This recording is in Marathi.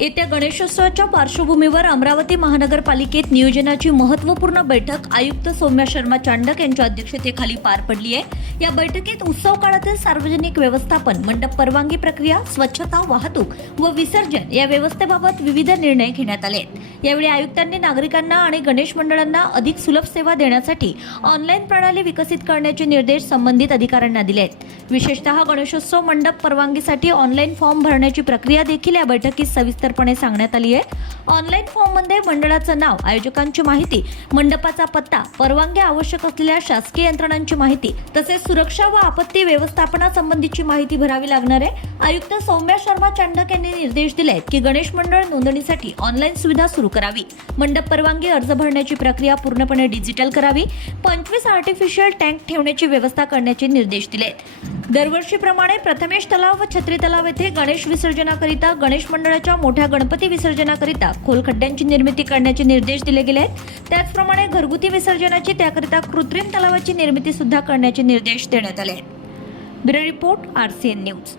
येत्या गणेशोत्सवाच्या पार्श्वभूमीवर अमरावती महानगरपालिकेत नियोजनाची महत्त्वपूर्ण बैठक आयुक्त सौम्या शर्मा चांडक यांच्या अध्यक्षतेखाली पार पडली आहे. या बैठकीत उत्सव काळातील सार्वजनिक व्यवस्थापन मंडप परवानगी प्रक्रिया स्वच्छता वाहतूक व विसर्जन या व्यवस्थेबाबत विविध निर्णय घेण्यात आले आहेत. यावेळी आयुक्तांनी नागरिकांना आणि गणेश मंडळांना अधिक सुलभ सेवा देण्यासाठी ऑनलाईन प्रणाली विकसित करण्याचे निर्देश संबंधित अधिकाऱ्यांना दिले आहेत. विशेषतः गणेशोत्सव मंडप परवानगीसाठी ऑनलाईन फॉर्म भरण्याची प्रक्रिया देखील या बैठकीत सविस्तरपणे सांगण्यात आली आहे. ऑनलाईन फॉर्ममध्ये मंडळाचं नाव आयोजकांची माहिती मंडपाचा पत्ता परवानगी आवश्यक असलेल्या शासकीय यंत्रणांची माहिती तसेच सुरक्षा व आपत्ती व्यवस्थापनासंबंधीची माहिती भरावी लागणार आहे. आयुक्त सौम्या शर्मा चांडक यांनी निर्देश दिले आहेत की गणेश मंडळ नोंदणीसाठी ऑनलाईन सुविधा सुरू करावी. मंडप परवानगी अर्ज भरण्याची प्रक्रिया पूर्णपणे डिजिटल करावी. पंचवीस आर्टिफिशियल टँक ठेवण्याची व्यवस्था करण्याचे निर्देश दिले आहेत दरवर्षीप्रमाणे प्रथमेश तलाव व छत्री तलाव येथे गणेश विसर्जनाकरिता गणेश मंडळाच्या मोठ्या गणपती विसर्जनाकरिता खोल खड्ड्यांची निर्मिती करण्याचे निर्देश दिले गेले आहेत. त्याचप्रमाणे घरगुती विसर्जनाची त्याकरिता कृत्रिम तलावाची निर्मिती सुद्धा करण्याचे निर्देश देण्यात आले आहेत. Bureau report R C N news.